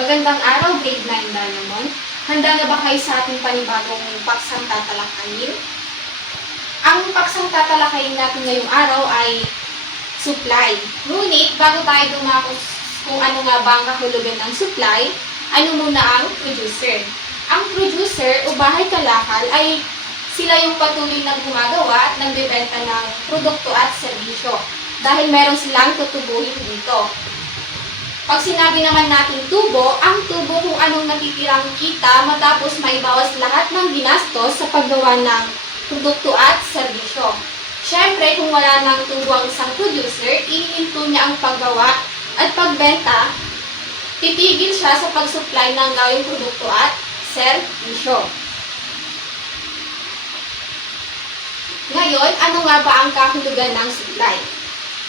Magandang araw, grade 9 Diamond. Handa na ba kayo sa ating panibagong paksang tatalakayin? Ang paksang tatalakayin natin ngayong araw ay supply. Ngunit, bago tayo dumako kung ano nga ba ang kahulugan ng supply, ano muna ang producer? Ang producer o bahay kalakal ay sila yung patuloy na gumagawa at nagbebenta ng produkto at serbisyo dahil meron silang tutubuhin dito. Pag sinabi naman natin tubo, ang tubo kung anong natitirang kita matapos maibawas lahat ng ginastos sa paggawa ng produkto at serbisyo. Siyempre, kung wala ng tubo ang isang producer, ihinto niya ang paggawa at pagbenta, titigil siya sa pag-supply ng gawing produkto at serbisyo. Ngayon, ano nga ba ang kahulugan ng supply?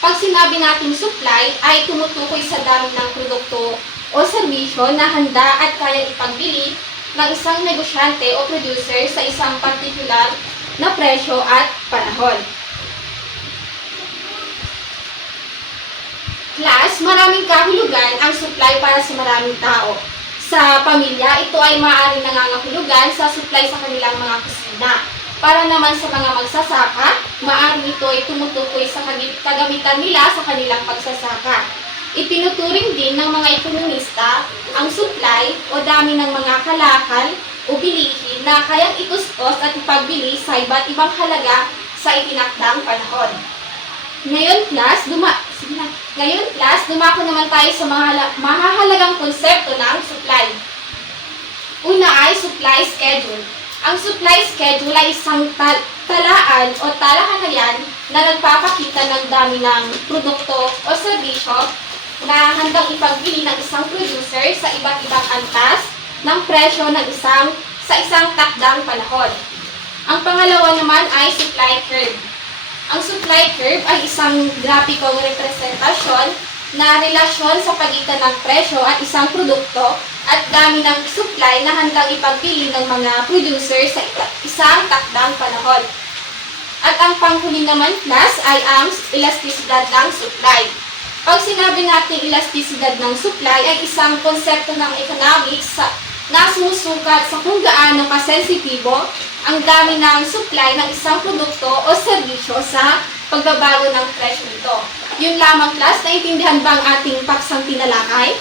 Pag sinabi natin supply, ay tumutukoy sa dami ng produkto o serbisyo na handa at kayang ipagbili ng isang negosyante o producer sa isang partikular na presyo at panahon. Class, maraming kahulugan ang supply para sa maraming tao. Sa pamilya, ito ay maaaring nangangahulugan sa supply sa kanilang mga kusina. Para naman sa mga magsasaka, maaaring ito ay tumutukoy sa kagamitan nila sa kanilang pagsasaka. Itinuturing din ng mga ekonomista ang supply o dami ng mga kalakal o bilihin na kayang itustos at ipagbili sa iba't ibang halaga sa itinakdang panahon. Ngayon class, dumako naman tayo sa mahahalagang konsepto ng supply. Una ay supply schedule. Ang supply schedule ay isang talaan o talahanayan na nagpapakita ng dami ng produkto o serbisyo na handang ipagbili ng isang producer sa iba't ibang antas ng presyo ng sa isang takdang panahon. Ang pangalawa naman ay supply curve. Ang supply curve ay isang grapikong representasyon na relasyon sa pagitan ng presyo at isang produkto at dami ng supply na handang ipagbili ng mga producer sa isang takdang panahon. At ang panghuli naman class ay ang elastisidad ng supply. Pag sinabi natin elastisidad ng supply ay isang konsepto ng economics na sumusukat sa kung gaano kasensitibo ang dami ng supply ng isang produkto o serbisyo sa pagbabago ng presyo nito. Yun lamang class, naiintindihan ba ang ating paksang tinalakay?